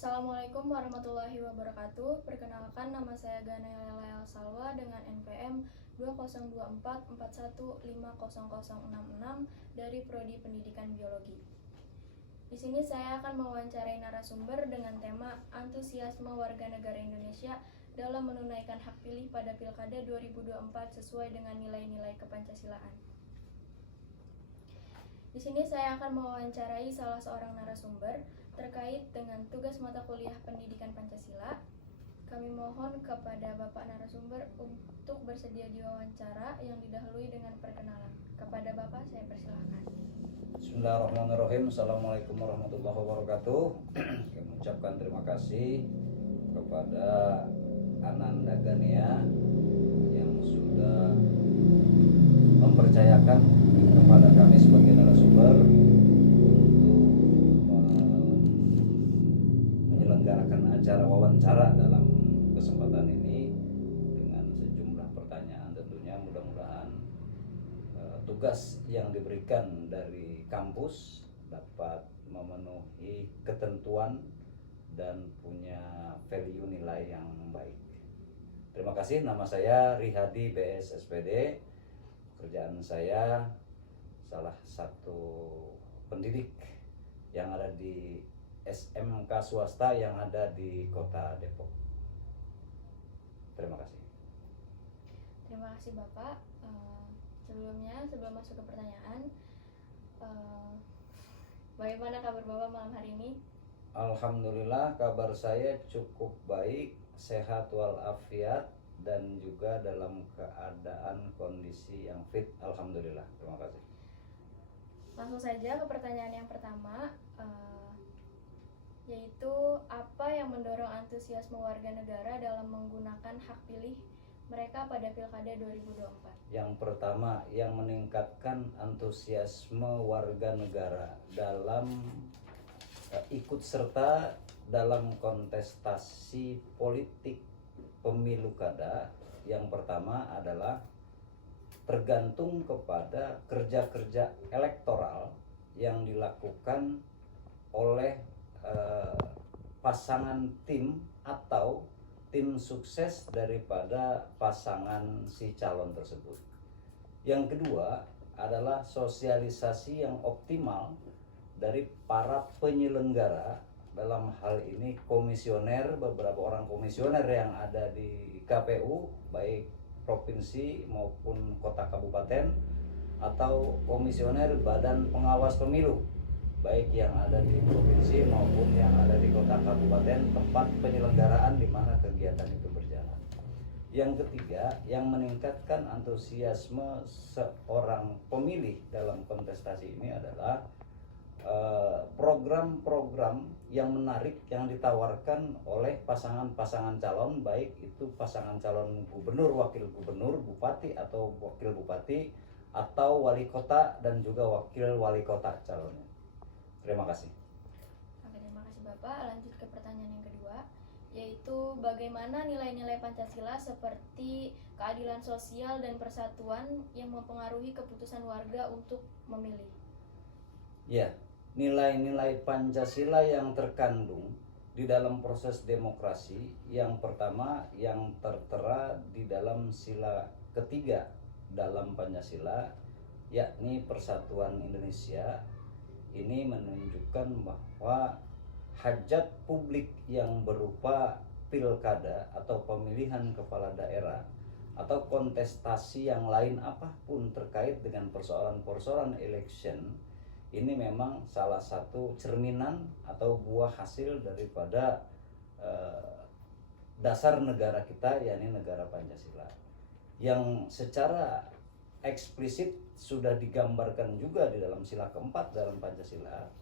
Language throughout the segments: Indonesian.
Assalamualaikum warahmatullahi wabarakatuh. Perkenalkan, nama saya Ganela Lael Salwa dengan NPM 202414150066 dari Prodi Pendidikan Biologi. Di sini saya akan mewawancarai narasumber dengan tema antusiasme warga negara Indonesia dalam menunaikan hak pilih pada Pilkada 2024 sesuai dengan nilai-nilai kepancasilaan. Di sini saya akan mewawancarai salah seorang narasumber terkait dengan tugas mata kuliah Pendidikan Pancasila. Kami mohon kepada Bapak narasumber untuk bersedia diwawancara yang didahului dengan perkenalan. Kepada Bapak saya persilahkan. Bismillahirrahmanirrahim. Assalamualaikum warahmatullahi wabarakatuh. Kami mengucapkan terima kasih kepada Ananda Gania yang sudah mempercayakan kepada kami sebagai narasumber untuk menyelenggarakan acara wawancara dalam kesempatan ini dengan sejumlah pertanyaan. Tentunya mudah-mudahan tugas yang diberikan dari kampus dapat memenuhi ketentuan dan punya value nilai yang baik. Terima kasih. Nama saya Rihadi BS SPD. Pekerjaan saya salah satu pendidik yang ada di SMK swasta yang ada di Kota Depok. Terima kasih. Terima kasih Bapak. Sebelum masuk ke pertanyaan, bagaimana kabar Bapak malam hari ini? Alhamdulillah, kabar saya cukup baik, sehat walafiat, dan juga dalam keadaan kondisi yang fit. Alhamdulillah, terima kasih. Langsung saja ke pertanyaan yang pertama, yaitu apa yang mendorong antusiasme warga negara dalam menggunakan hak pilih mereka pada Pilkada 2024? Yang pertama, yang meningkatkan antusiasme warga negara dalam ikut serta dalam kontestasi politik pemilu kada, yang pertama adalah tergantung kepada kerja-kerja elektoral yang dilakukan oleh pasangan tim atau tim sukses daripada pasangan si calon tersebut. Yang kedua adalah sosialisasi yang optimal dari para penyelenggara, dalam hal ini komisioner, beberapa orang komisioner yang ada di KPU baik provinsi maupun kota kabupaten, atau komisioner badan pengawas pemilu baik yang ada di provinsi maupun yang ada di kota kabupaten tempat penyelenggaraan di mana kegiatan itu berjalan. Yang ketiga, yang meningkatkan antusiasme seorang pemilih dalam kontestasi ini adalah program-program yang menarik yang ditawarkan oleh pasangan-pasangan calon, baik itu pasangan calon gubernur, wakil gubernur, bupati atau wakil bupati, atau wali kota dan juga wakil wali kota calonnya. Terima kasih. Oke, terima kasih Bapak. Lanjut ke pertanyaan yang kedua, yaitu bagaimana nilai-nilai Pancasila seperti keadilan sosial dan persatuan yang mempengaruhi keputusan warga untuk memilih? Ya, nilai-nilai Pancasila yang terkandung di dalam proses demokrasi, yang pertama yang tertera di dalam sila ketiga dalam Pancasila, yakni persatuan Indonesia. Ini menunjukkan bahwa hajat publik yang berupa pilkada atau pemilihan kepala daerah atau kontestasi yang lain apapun terkait dengan persoalan-persoalan election, ini memang salah satu cerminan atau buah hasil daripada dasar negara kita, yakni negara Pancasila, yang secara eksplisit sudah digambarkan juga di dalam sila keempat dalam Pancasila,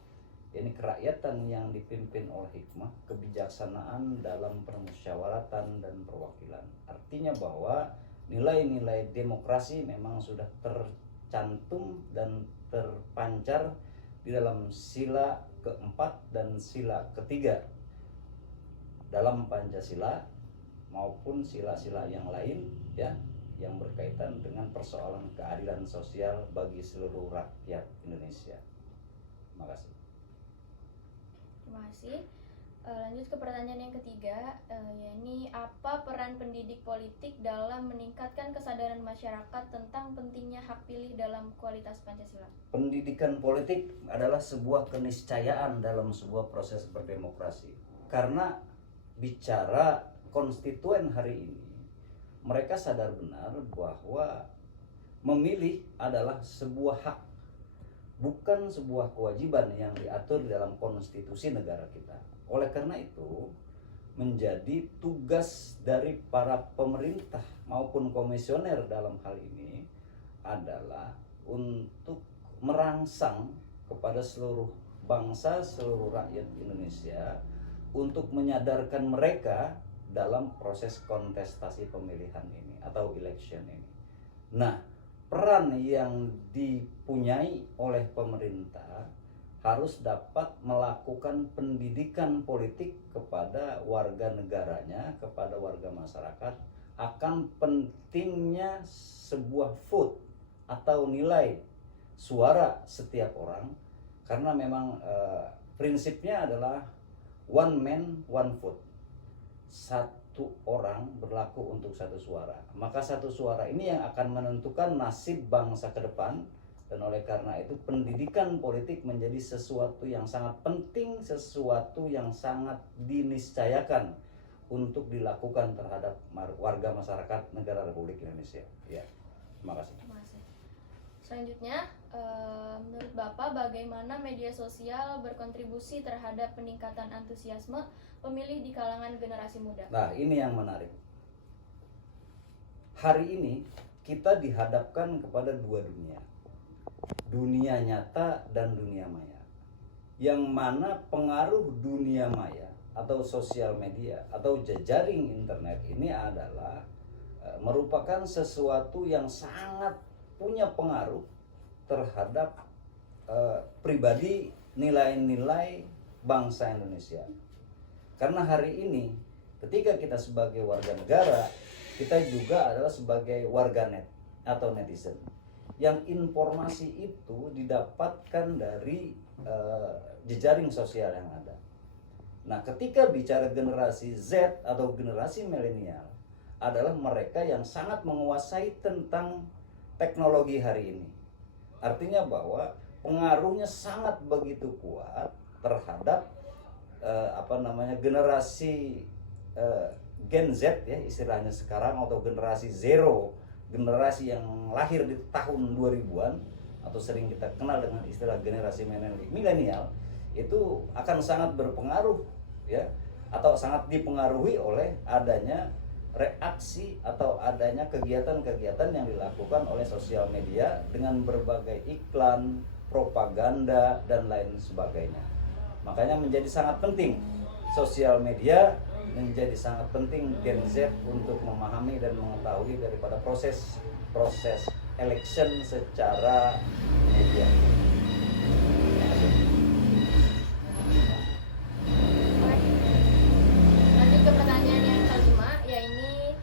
yakni kerakyatan yang dipimpin oleh hikmah, kebijaksanaan dalam permusyawaratan dan perwakilan. Artinya bahwa nilai-nilai demokrasi memang sudah tercantum dan terpancar di dalam sila keempat dan sila ketiga dalam Pancasila maupun sila-sila yang lain, ya, yang berkaitan dengan persoalan keadilan sosial bagi seluruh rakyat Indonesia. Terima kasih. Terima kasih. Lanjut ke pertanyaan yang ketiga, yakni apa peran pendidik politik dalam meningkatkan kesadaran masyarakat tentang pentingnya hak pilih dalam kualitas Pancasila? Pendidikan politik adalah sebuah keniscayaan dalam sebuah proses berdemokrasi. Karena bicara konstituen hari ini, mereka sadar benar bahwa memilih adalah sebuah hak, bukan sebuah kewajiban yang diatur dalam konstitusi negara kita. Oleh karena itu, menjadi tugas dari para pemerintah maupun komisioner dalam hal ini adalah untuk merangsang kepada seluruh bangsa, seluruh rakyat Indonesia untuk menyadarkan mereka dalam proses kontestasi pemilihan ini atau election ini. Nah, peran yang dipunyai oleh pemerintah harus dapat melakukan pendidikan politik kepada warga negaranya, kepada warga masyarakat akan pentingnya sebuah vote atau nilai suara setiap orang, karena memang prinsipnya adalah one man one vote, satu orang berlaku untuk satu suara. Maka satu suara ini yang akan menentukan nasib bangsa ke depan. Dan oleh karena itu pendidikan politik menjadi sesuatu yang sangat penting, sesuatu yang sangat diniscayakan untuk dilakukan terhadap warga masyarakat negara Republik Indonesia. Ya, terima kasih. Terima kasih. Selanjutnya, menurut Bapak bagaimana media sosial berkontribusi terhadap peningkatan antusiasme pemilih di kalangan generasi muda? Nah, ini yang menarik. Hari ini kita dihadapkan kepada dua dunia. Dunia nyata dan dunia maya. Yang mana pengaruh dunia maya atau sosial media atau jejaring internet ini adalah merupakan sesuatu yang sangat punya pengaruh terhadap pribadi, nilai-nilai bangsa Indonesia. Karena hari ini ketika kita sebagai warga negara, kita juga adalah sebagai warganet atau netizen, yang informasi itu didapatkan dari jejaring sosial yang ada. Nah, ketika bicara generasi Z atau generasi milenial adalah mereka yang sangat menguasai tentang teknologi hari ini. Artinya bahwa pengaruhnya sangat begitu kuat terhadap generasi Gen Z ya istilahnya sekarang, atau generasi zero, generasi yang lahir di tahun 2000-an atau sering kita kenal dengan istilah generasi milenial, itu akan sangat berpengaruh ya, atau sangat dipengaruhi oleh adanya reaksi atau adanya kegiatan-kegiatan yang dilakukan oleh sosial media dengan berbagai iklan, propaganda dan lain sebagainya. Makanya menjadi sangat penting sosial media, menjadi sangat penting Gen Z untuk memahami dan mengetahui daripada proses election secara media. Lanjut ke pertanyaan yang kelima, yaitu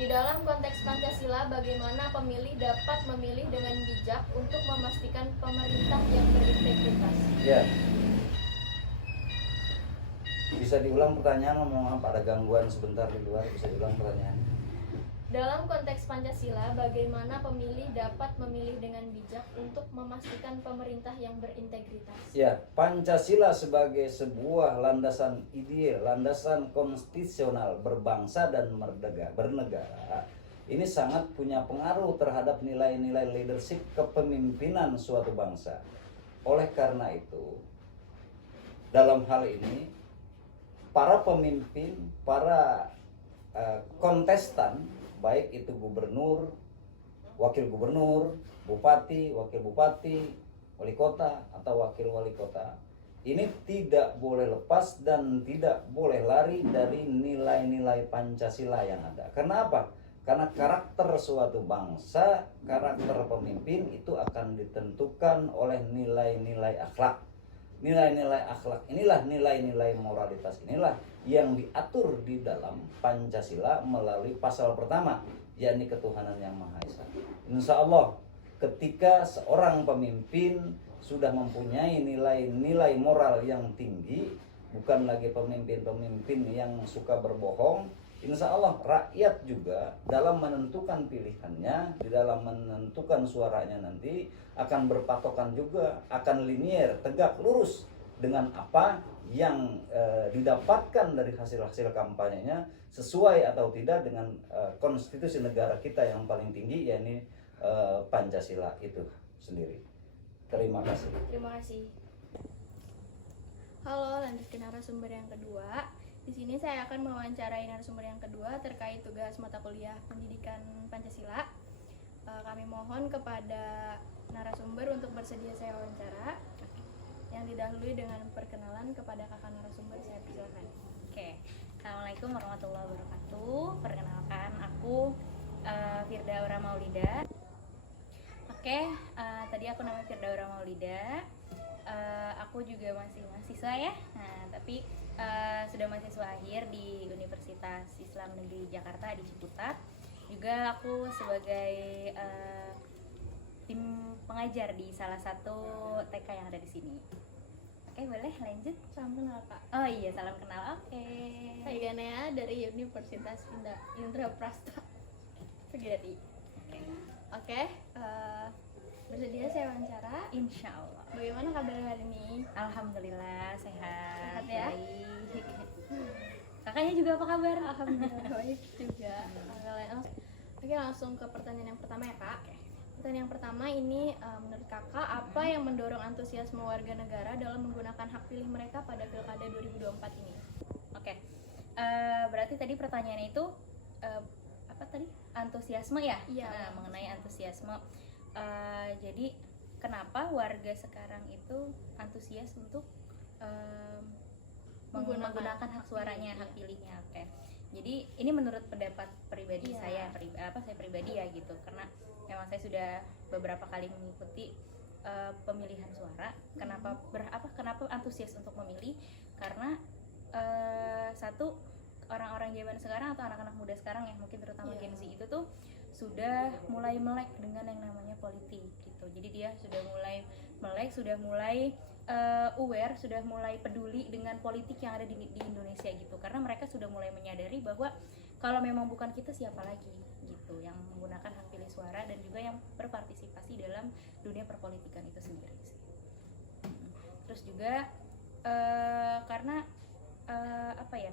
di dalam konteks Pancasila bagaimana pemilih dapat memilih dengan bijak untuk memastikan pemerintah yang berintegritas? Ya. Bisa diulang pertanyaan, mohon maaf ada gangguan sebentar di luar, bisa diulang pertanyaan. Dalam konteks Pancasila, bagaimana pemilih dapat memilih dengan bijak untuk memastikan pemerintah yang berintegritas? Ya, Pancasila sebagai sebuah landasan ideal, landasan konstitusional berbangsa dan bernegara, ini sangat punya pengaruh terhadap nilai-nilai leadership kepemimpinan suatu bangsa. Oleh karena itu, dalam hal ini, para pemimpin, para kontestan, baik itu gubernur, wakil gubernur, bupati, wakil bupati, wali kota atau wakil wali kota, ini tidak boleh lepas dan tidak boleh lari dari nilai-nilai Pancasila yang ada. Karena apa? Karena karakter suatu bangsa, karakter pemimpin itu akan ditentukan oleh nilai-nilai akhlak. Nilai-nilai akhlak inilah, nilai-nilai moralitas inilah yang diatur di dalam Pancasila melalui pasal pertama, yakni ketuhanan yang Maha Esa. Insya Allah ketika seorang pemimpin sudah mempunyai nilai-nilai moral yang tinggi, bukan lagi pemimpin-pemimpin yang suka berbohong. Insya Allah rakyat juga dalam menentukan pilihannya, di dalam menentukan suaranya nanti akan berpatokan juga, akan linier, tegak lurus dengan apa yang didapatkan dari hasil-hasil kampanyenya, sesuai atau tidak dengan konstitusi negara kita yang paling tinggi, yakni Pancasila itu sendiri. Terima kasih. Terima kasih. Halo, lanjut ke narasumber yang kedua. Di sini saya akan mewawancarai narasumber yang kedua terkait tugas mata kuliah Pendidikan Pancasila. Kami mohon kepada narasumber untuk bersedia saya wawancara. Yang didahului dengan perkenalan kepada kakak narasumber, saya persilakan. Oke, Assalamualaikum warahmatullahi wabarakatuh. Perkenalkan, aku Firda Aura Maulida. Oke, tadi aku namanya Firda Aura Maulida. Aku juga masih mahasiswa ya, tapi sudah mahasiswa akhir di Universitas Islam Negeri Jakarta di Ciputat. Juga aku sebagai tim pengajar di salah satu TK yang ada di sini. Oke, boleh lanjut? Salam kenal, Kak. Oh iya, salam kenal. Oke. Saya Ganea dari Universitas Indraprasta Pergirati. Oke, bersedia saya wawancara. Insya Allah. Bagaimana kabar hari ini? Alhamdulillah sehat. Sehat ya? Baik. Kakaknya juga apa kabar? Alhamdulillah baik juga. Oke, langsung ke pertanyaan yang pertama ya, Kak. Pertanyaan yang pertama ini, menurut kakak apa yang mendorong antusiasme warga negara dalam menggunakan hak pilih mereka pada Pilkada 2024 ini? Oke. Berarti tadi pertanyaannya itu apa tadi? Antusiasme ya? Iya. Nah, mengenai antusiasme. Jadi kenapa warga sekarang itu antusias untuk menggunakan hak suaranya, hak pilihnya? Oke. Jadi ini menurut pendapat pribadi Iya. saya pribadi ya gitu, karena memang saya sudah beberapa kali mengikuti pemilihan suara. Kenapa antusias untuk memilih? Karena satu, orang-orang zaman sekarang atau anak-anak muda sekarang yang mungkin terutama Iya. Gen Z itu tuh sudah mulai melek dengan yang namanya politik gitu. Jadi dia sudah mulai melek, sudah mulai aware, sudah mulai peduli dengan politik yang ada di Indonesia gitu. Karena mereka sudah mulai menyadari bahwa kalau memang bukan kita, siapa lagi gitu yang menggunakan hak pilih suara dan juga yang berpartisipasi dalam dunia perpolitikan itu sendiri sih. Terus juga karena apa ya,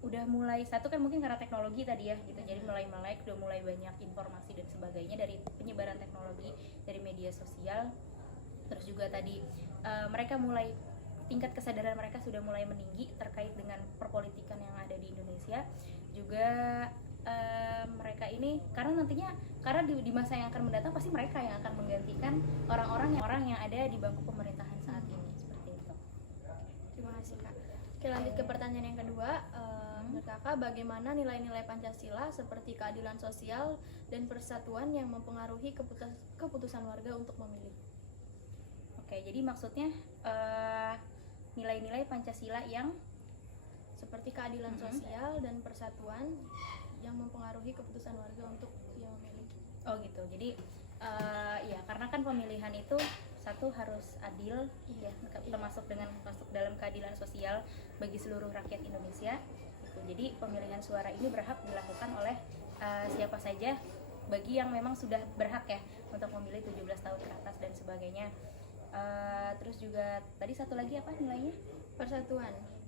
udah mulai, satu kan mungkin karena teknologi tadi ya gitu, jadi mulai melek, udah mulai banyak informasi dan sebagainya dari penyebaran teknologi, dari media sosial. Terus juga tadi mereka mulai, tingkat kesadaran mereka sudah mulai meninggi terkait dengan perpolitikan yang ada di Indonesia. Juga mereka ini karena di masa yang akan mendatang pasti mereka yang akan menggantikan orang-orang yang ada di bangku pemerintahan saat ini, seperti itu. Terima kasih, Kak. Oke, lanjut ke pertanyaan yang kedua. Menurut kakak, bagaimana nilai-nilai Pancasila seperti keadilan sosial dan persatuan yang mempengaruhi keputusan warga untuk memilih? Oke, jadi maksudnya nilai-nilai Pancasila yang Seperti keadilan sosial dan persatuan yang mempengaruhi keputusan warga untuk memilih. Oh gitu. Jadi ya karena kan pemilihan itu satu harus adil, ya termasuk masuk dalam keadilan sosial bagi seluruh rakyat Indonesia. Gitu. Jadi pemilihan suara ini berhak dilakukan oleh siapa saja bagi yang memang sudah berhak ya untuk memilih 17 tahun ke atas dan sebagainya. Terus juga tadi satu lagi apa nilainya?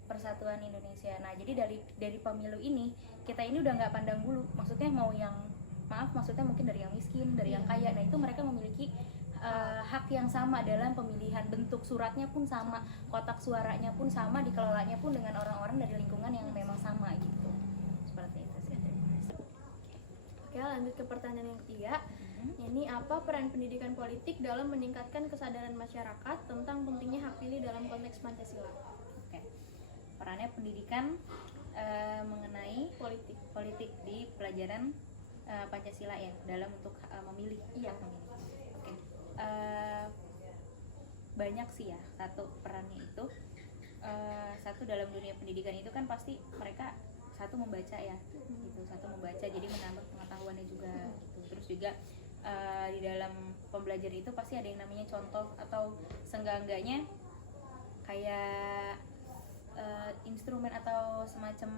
Persatuan Indonesia. Nah, jadi dari pemilu ini kita ini udah nggak pandang bulu. Maksudnya maksudnya mungkin dari yang miskin, dari yang kaya. Nah, itu mereka memiliki hak yang sama dalam pemilihan. Bentuk suratnya pun sama, kotak suaranya pun sama, dikelolanya pun dengan orang-orang dari lingkungan yang memang sama gitu. Seperti itu sih. Oke, lanjut ke pertanyaan yang ketiga. Ini apa peran pendidikan politik dalam meningkatkan kesadaran masyarakat tentang pentingnya hak pilih dalam konteks Pancasila? Oke. Perannya pendidikan mengenai politik di pelajaran Pancasila ya, dalam untuk memilih. Iya. Oke. Banyak sih ya, satu perannya itu satu dalam dunia pendidikan itu kan pasti mereka satu membaca ya, gitu, satu membaca jadi menambah pengetahuannya juga gitu. Terus juga di dalam pembelajaran itu pasti ada yang namanya contoh atau seenggak-enggaknya kayak instrumen atau semacam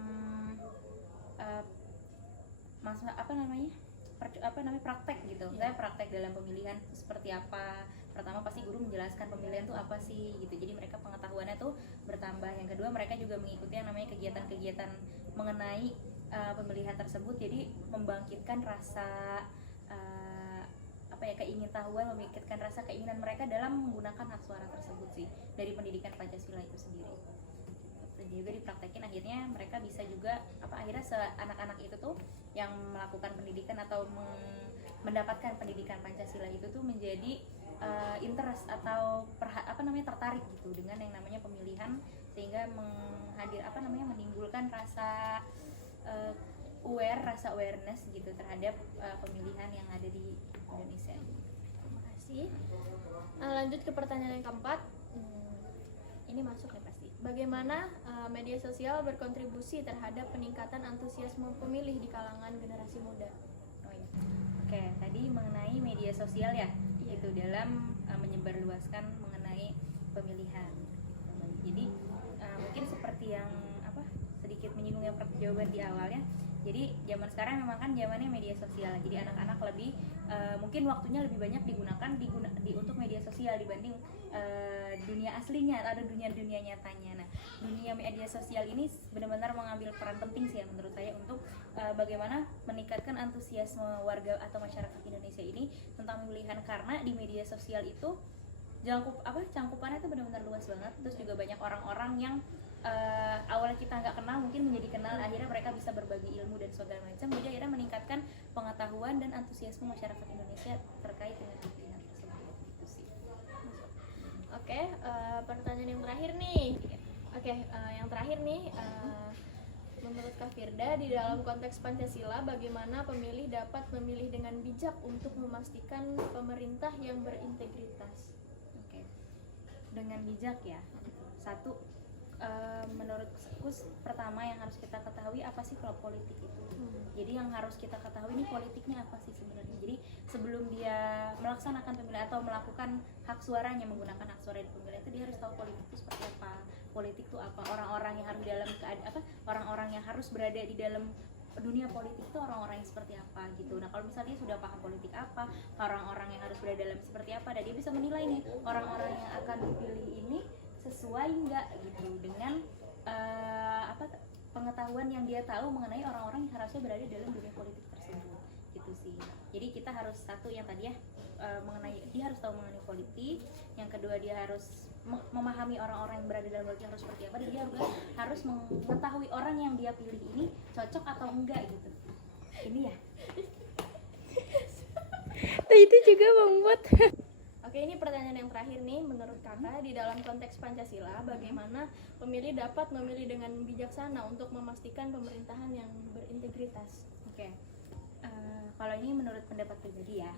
praktek gitu. Saya praktek dalam pemilihan itu seperti apa. Pertama pasti guru menjelaskan pemilihan itu apa sih gitu. Jadi mereka pengetahuannya tuh bertambah. Yang kedua mereka juga mengikuti yang namanya kegiatan-kegiatan mengenai pemilihan tersebut. Jadi membangkitkan rasa keingintahuan, membangkitkan rasa keinginan mereka dalam menggunakan hak suara tersebut sih dari pendidikan Pancasila itu sendiri. Dan juga dipraktekin akhirnya mereka bisa juga akhirnya anak-anak itu tuh yang melakukan pendidikan atau mendapatkan pendidikan Pancasila itu tuh menjadi interest atau tertarik gitu dengan yang namanya pemilihan, sehingga menimbulkan rasa rasa awareness gitu terhadap pemilihan yang ada di Indonesia. Terima kasih. Lanjut ke pertanyaan yang keempat. Ini masuk ya pasti. Bagaimana media sosial berkontribusi terhadap peningkatan antusiasme pemilih di kalangan generasi muda? Oh iya. Oke, tadi mengenai media sosial ya, itu dalam menyebarluaskan mengenai pemilihan. Jadi mungkin seperti yang sedikit menyinggung yang jawaban di awalnya. Jadi zaman sekarang memang kan zamannya media sosial. Jadi anak-anak lebih mungkin waktunya lebih banyak digunakan untuk media sosial dibanding dunia aslinya atau dunia nyatanya. Nah, dunia media sosial ini benar-benar mengambil peran penting sih ya menurut saya untuk bagaimana meningkatkan antusiasme warga atau masyarakat Indonesia ini tentang pemilihan, karena di media sosial itu cangkupannya itu benar-benar luas banget. Terus juga banyak orang-orang yang awalnya kita nggak kenal mungkin menjadi kenal, akhirnya mereka bisa berbagi ilmu dan segala macam, jadi akhirnya meningkatkan pengetahuan dan antusiasme masyarakat Indonesia terkait dengan pemilihan tersebut. Itu sih. Oke, pertanyaan yang terakhir nih. Yang terakhir nih, menurut Kak Firda, di dalam konteks Pancasila, bagaimana pemilih dapat memilih dengan bijak untuk memastikan pemerintah yang berintegritas? Oke. Dengan bijak ya. Satu, menurutku pertama yang harus kita ketahui apa sih klub politik itu. Jadi yang harus kita ketahui ini politiknya apa sih sebenarnya. Jadi sebelum dia melaksanakan pemilihan atau melakukan hak suaranya, menggunakan hak suara di pemilihan itu, dia harus tahu politik itu seperti apa. Politik itu apa? Orang-orang yang harus orang-orang yang harus berada di dalam dunia politik itu orang-orang yang seperti apa gitu. Nah, kalau misalnya dia sudah paham politik apa, orang-orang yang harus berada dalam seperti apa, dan dia bisa menilai nih orang-orang yang akan dipilih ini sesuai nggak gitu dengan pengetahuan yang dia tahu mengenai orang-orang yang harusnya berada dalam dunia politik tersebut gitu sih. Jadi kita harus satu yang tadi ya, mengenai dia harus tahu mengenai politik, yang kedua dia harus memahami orang-orang yang berada dalam politik harus seperti apa, dan dia juga harus mengetahui orang yang dia pilih ini cocok atau enggak gitu. Ini ya. Itu juga membuat. Oke, ini pertanyaan yang terakhir nih, menurut Kakak di dalam konteks Pancasila, bagaimana pemilih dapat memilih dengan bijaksana untuk memastikan pemerintahan yang berintegritas? Oke. Kalau ini menurut pendapat pribadi ya.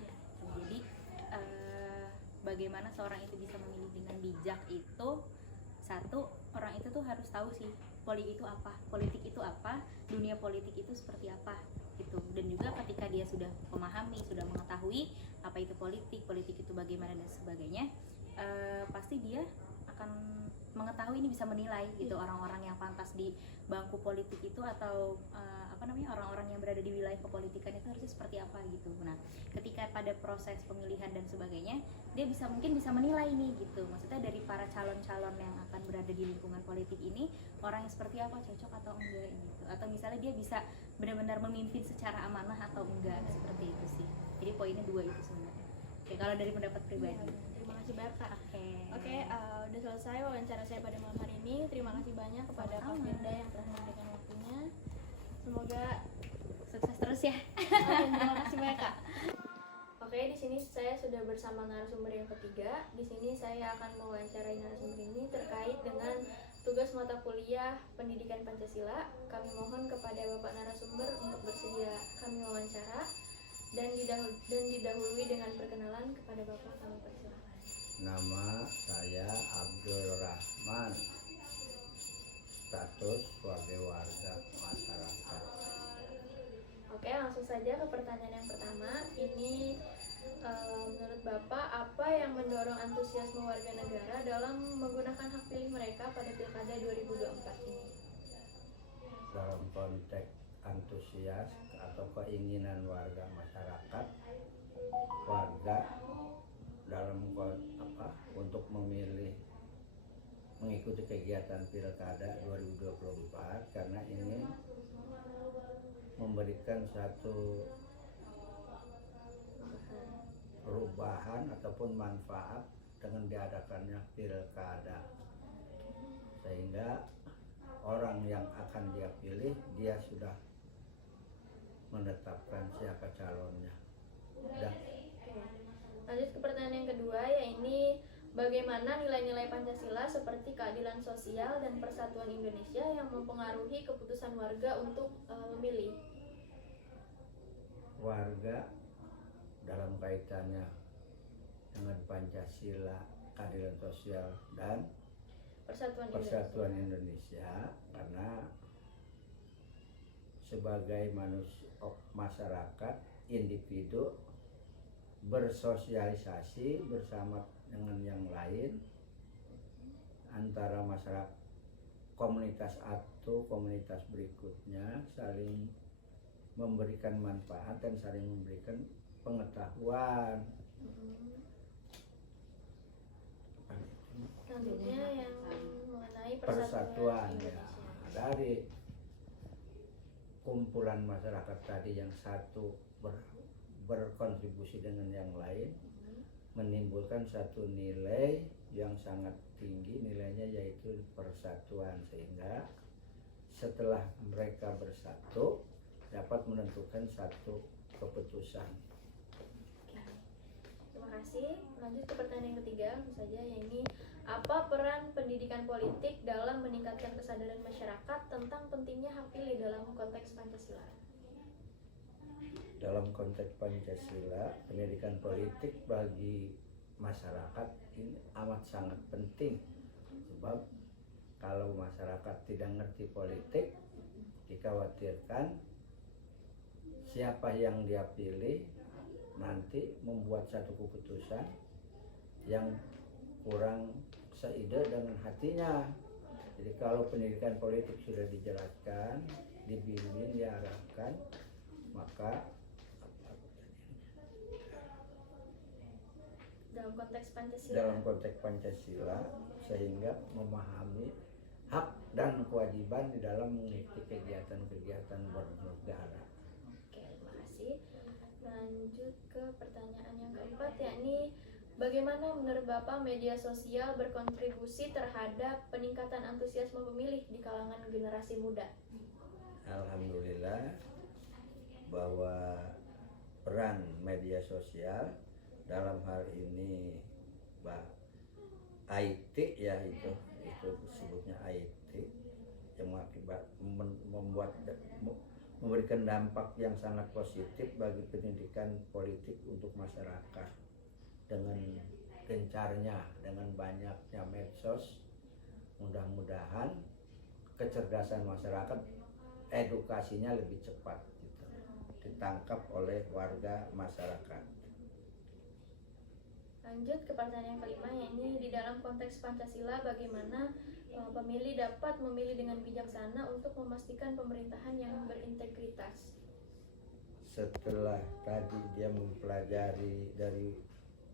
Jadi bagaimana seorang itu bisa memilih dengan bijak itu, satu, orang itu tuh harus tahu sih politik itu apa, dunia politik itu seperti apa gitu. Dan juga ketika dia sudah memahami, sudah mengetahui apa itu politik itu bagaimana dan sebagainya, pasti dia akan mengetahui, ini bisa menilai gitu orang-orang yang pantas di bangku politik itu, atau orang-orang yang berada di wilayah kepolitikan itu harusnya seperti apa gitu. Nah, ketika pada proses pemilihan dan sebagainya, dia mungkin bisa menilai nih gitu. Maksudnya dari para calon-calon yang akan berada di lingkungan politik ini, orang yang seperti apa, cocok atau enggak gitu. Atau misalnya dia bisa benar-benar memimpin secara amanah atau enggak, seperti itu sih. Jadi poinnya dua itu sebenarnya. Oke, kalau dari pendapat pribadi. Terima kasih banyak Kak. Oke. Udah selesai wawancara saya pada malam hari ini. Terima kasih banyak kepada Kak Firda yang telah memberikan waktunya. Semoga Sukses terus ya. terima kasih banyak Kak. Oke, di sini saya sudah bersama narasumber yang ketiga. Di sini saya akan mewawancarai narasumber ini terkait dengan tugas mata kuliah Pendidikan Pancasila. Kami mohon kepada Bapak narasumber untuk bersedia kami wawancara dan didahului dengan perkenalan kepada Bapak. Kami persilakan. Nama saya Abdul Rahman, status sebagai warga masyarakat. Oke, langsung saja ke pertanyaan yang pertama. Ini menurut Bapak, apa yang mendorong antusiasme warga negara dalam menggunakan hak pilih mereka pada Pilkada 2024 ini? dalam konteks antusias atau keinginan warga masyarakat warga dalam untuk mengikuti kegiatan Pilkada 2024 karena ini memberikan satu perubahan ataupun manfaat dengan diadakannya Pilkada, sehingga orang yang akan dia pilih dia sudah menetapkan siapa calonnya. Dan Lanjut ke pertanyaan yang kedua, yaitu bagaimana nilai-nilai Pancasila seperti keadilan sosial dan persatuan Indonesia yang mempengaruhi keputusan warga untuk memilih? warga dalam kaitannya dengan Pancasila, keadilan sosial dan persatuan Indonesia, karena sebagai masyarakat individu bersosialisasi bersama dengan yang lain antara masyarakat komunitas atau komunitas berikutnya, saling memberikan manfaat dan saling memberikan pengetahuan. Selanjutnya yang mengenai Persatuan ya, Indonesia. dari kumpulan masyarakat tadi yang satu berkontribusi dengan yang lain menimbulkan satu nilai yang sangat tinggi, nilainya yaitu persatuan, sehingga setelah mereka bersatu dapat menentukan satu keputusan. Oke. Terima kasih. Lanjut ke pertanyaan yang ketiga, langsung saja, yaitu apa peran pendidikan politik dalam meningkatkan kesadaran masyarakat tentang pentingnya hak pilih dalam konteks Pancasila? Dalam konteks Pancasila, pendidikan politik bagi masyarakat ini amat sangat penting, sebab kalau masyarakat tidak ngerti politik, dikhawatirkan siapa yang dia pilih nanti membuat satu keputusan yang kurang seide dengan hatinya. Jadi kalau pendidikan politik sudah dijelaskan, dibimbing, diarahkan, maka dalam konteks Pancasila, sehingga memahami hak dan kewajiban di dalam mengikuti kegiatan-kegiatan bernegara. Oke, terima kasih. Lanjut ke pertanyaan yang keempat, yakni bagaimana menurut Bapak media sosial berkontribusi terhadap peningkatan antusiasme pemilih di kalangan generasi muda? Alhamdulillah bahwa peran media sosial dalam hal ini IT ya, itu disebutnya IT, yang memberikan dampak yang sangat positif bagi pendidikan politik untuk masyarakat. Dengan gencarnya, dengan banyaknya medsos, mudah-mudahan kecerdasan masyarakat, edukasinya lebih cepat gitu, ditangkap oleh warga masyarakat. Lanjut ke pertanyaan yang kelima, yaitu di dalam konteks Pancasila bagaimana pemilih dapat memilih dengan bijaksana untuk memastikan pemerintahan yang berintegritas? Setelah tadi dia mempelajari dari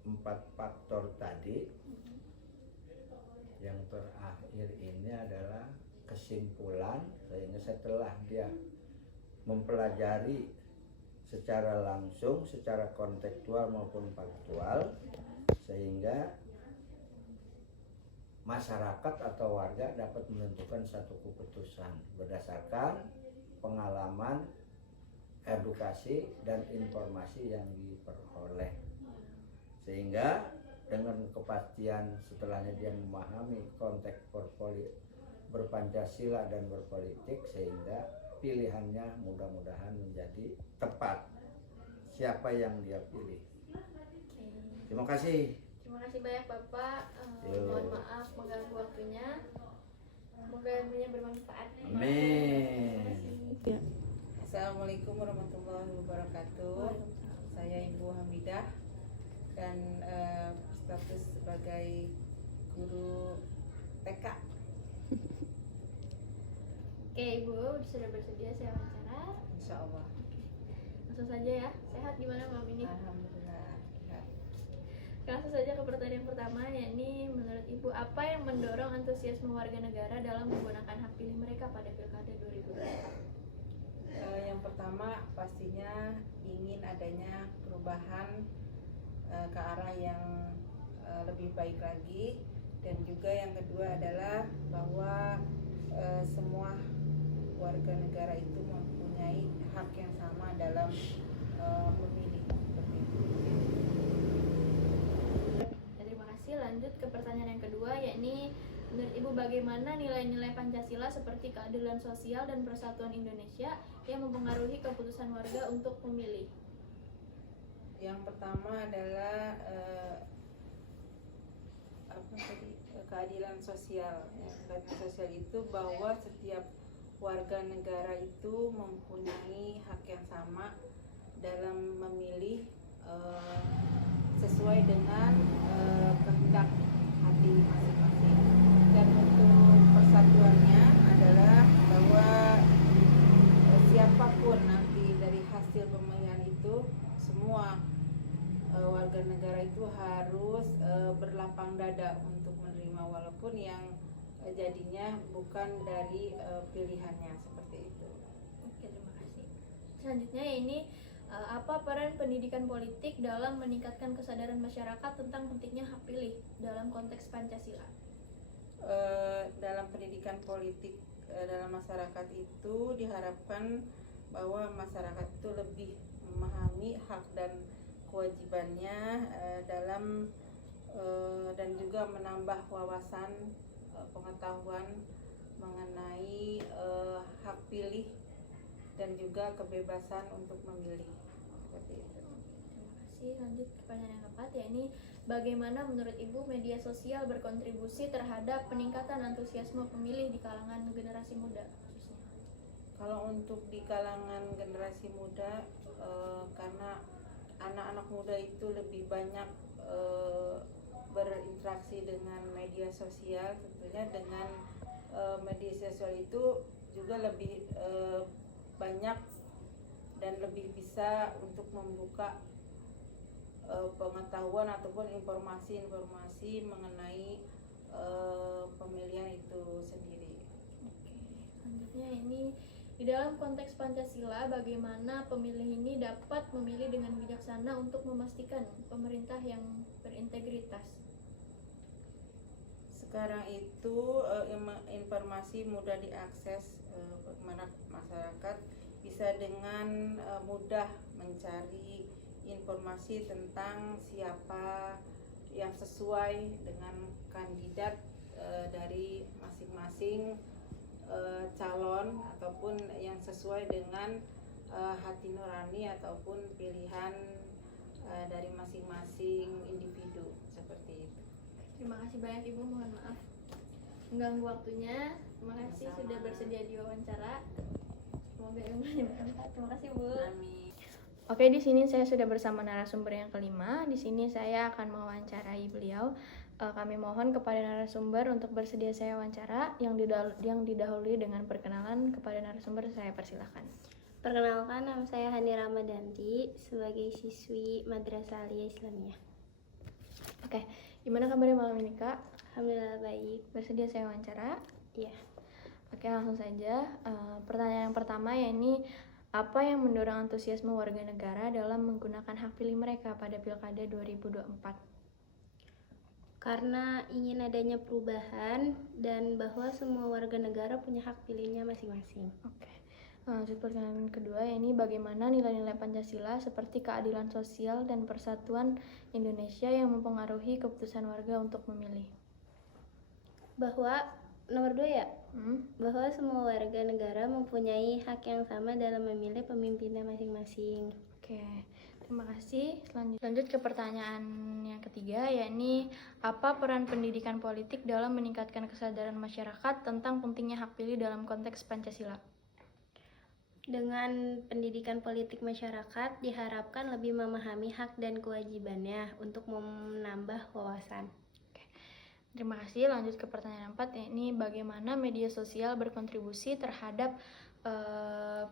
4 faktor tadi, yang terakhir ini adalah kesimpulan, sehingga setelah dia mempelajari secara langsung, secara kontekstual maupun faktual, sehingga masyarakat atau warga dapat menentukan satu keputusan berdasarkan pengalaman, edukasi, dan informasi yang diperoleh, sehingga dengan kepastian setelahnya dia memahami konteks berpancasila dan berpolitik, sehingga pilihannya mudah-mudahan menjadi tepat siapa yang dia pilih. Terima kasih. Terima kasih banyak Bapak. Mohon maaf mengganggu waktunya. Semoga ilmunya bermanfaat. Amin. Assalamualaikum warahmatullahi wabarakatuh. Saya Ibu Hamidah dan status sebagai guru TK. Oke, Ibu sudah bersedia saya wawancara. Insya Allah. Langsung saja ya. Sehat gimana malam ini? Alhamdulillah. Ya. Langsung saja ke pertanyaan pertama, yakni menurut Ibu apa yang mendorong antusiasme warga negara dalam menggunakan hak pilih mereka pada Pilkada 2024? Yang pertama pastinya ingin adanya perubahan ke arah yang lebih baik lagi, dan juga yang kedua adalah bahwa semua warga negara itu mempunyai hak yang sama dalam memilih seperti itu. Ya, terima kasih. Lanjut ke pertanyaan yang kedua, yakni menurut Ibu bagaimana nilai-nilai Pancasila seperti keadilan sosial dan persatuan Indonesia yang mempengaruhi keputusan warga untuk memilih? Yang pertama adalah keadilan sosial. Ya, keadilan sosial itu bahwa setiap warga negara itu mempunyai hak yang sama dalam memilih sesuai dengan kehendak hati masing-masing. Dan untuk persatuannya adalah bahwa siapapun nanti dari hasil pemilihan itu, semua warga negara itu harus berlapang dada untuk menerima, walaupun yang jadinya bukan dari pilihannya, seperti itu. Oke, terima kasih. Selanjutnya ini apa peran pendidikan politik dalam meningkatkan kesadaran masyarakat tentang pentingnya hak pilih dalam konteks Pancasila? Dalam pendidikan politik dalam masyarakat itu diharapkan bahwa masyarakat itu lebih memahami hak dan kewajibannya dalam dan juga menambah wawasan pengetahuan mengenai hak pilih dan juga kebebasan untuk memilih, seperti itu. Terima kasih. Lanjut ke pertanyaan yang keempat, yakni bagaimana menurut Ibu media sosial berkontribusi terhadap peningkatan antusiasme pemilih di kalangan generasi muda khususnya? Kalau untuk di kalangan generasi muda, karena anak-anak muda itu lebih banyak berinteraksi dengan media sosial, tentunya dengan media sosial itu juga lebih banyak dan lebih bisa untuk membuka pengetahuan ataupun informasi-informasi mengenai pemilihan itu sendiri. Oke, selanjutnya ini di dalam konteks Pancasila bagaimana pemilih ini dapat memilih dengan bijaksana untuk memastikan pemerintah yang berintegritas? Sekarang itu informasi mudah diakses, masyarakat bisa dengan mudah mencari informasi tentang siapa yang sesuai dengan kandidat dari masing-masing calon, ataupun yang sesuai dengan hati nurani ataupun pilihan dari masing-masing individu, seperti itu. Terima kasih banyak Ibu, mohon maaf mengganggu waktunya. Terima kasih Sama-sama. sudah bersedia diwawancara. Semoga ilmunya bermanfaat. Terima kasih Bu. Amin. Oke, di sini saya sudah bersama narasumber yang kelima. Di sini saya akan mewawancarai beliau. Kami mohon kepada narasumber untuk bersedia saya wawancara. Yang didahului dengan perkenalan kepada narasumber, saya persilahkan. Perkenalkan, nama saya Hani Ramadanti sebagai siswi Madrasah Aliyah Islamiyah. Oke, gimana kabarnya malam ini Kak? Alhamdulillah baik. Bersedia saya wawancara? Iya. Oke, langsung saja. Pertanyaan yang pertama, yakni apa yang mendorong antusiasme warga negara dalam menggunakan hak pilih mereka pada Pilkada 2024? Karena ingin adanya perubahan dan bahwa semua warga negara punya hak pilihnya masing-masing. Oke. Lanjut pertanyaan kedua, ini bagaimana nilai-nilai Pancasila seperti keadilan sosial dan persatuan Indonesia yang mempengaruhi keputusan warga untuk memilih? Bahwa nomor 2 ya, bahwa semua warga negara mempunyai hak yang sama dalam memilih pemimpinnya masing-masing. Oke, terima kasih. Lanjut ke pertanyaan yang ketiga, yakni apa peran pendidikan politik dalam meningkatkan kesadaran masyarakat tentang pentingnya hak pilih dalam konteks Pancasila? Dengan pendidikan politik, masyarakat diharapkan lebih memahami hak dan kewajibannya untuk menambah wawasan. Terima kasih. Lanjut ke pertanyaan 4, yakni bagaimana media sosial berkontribusi terhadap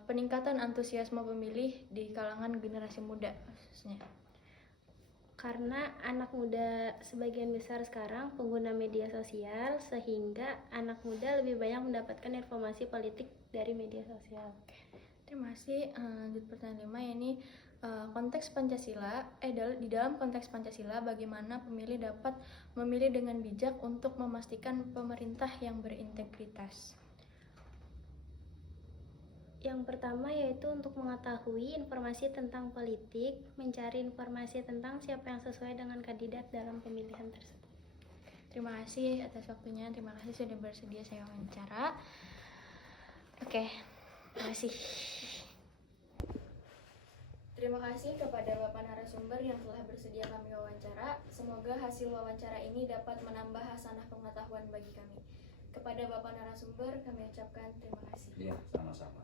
peningkatan antusiasme pemilih di kalangan generasi muda khususnya. Karena anak muda sebagian besar sekarang pengguna media sosial, sehingga anak muda lebih banyak mendapatkan informasi politik dari media sosial. Terima kasih. Lanjut pertanyaan 5, yakni konteks Pancasila, di dalam konteks Pancasila bagaimana pemilih dapat memilih dengan bijak untuk memastikan pemerintah yang berintegritas. Yang pertama yaitu untuk mengetahui informasi tentang politik, mencari informasi tentang siapa yang sesuai dengan kandidat dalam pemilihan tersebut. Terima kasih atas waktunya, terima kasih sudah bersedia saya wawancara. Oke, terima kasih. Terima kasih kepada Bapak narasumber yang telah bersedia kami wawancara. Semoga hasil wawancara ini dapat menambah hasanah pengetahuan bagi kami. Kepada Bapak narasumber kami ucapkan terima kasih. Iya, sama-sama.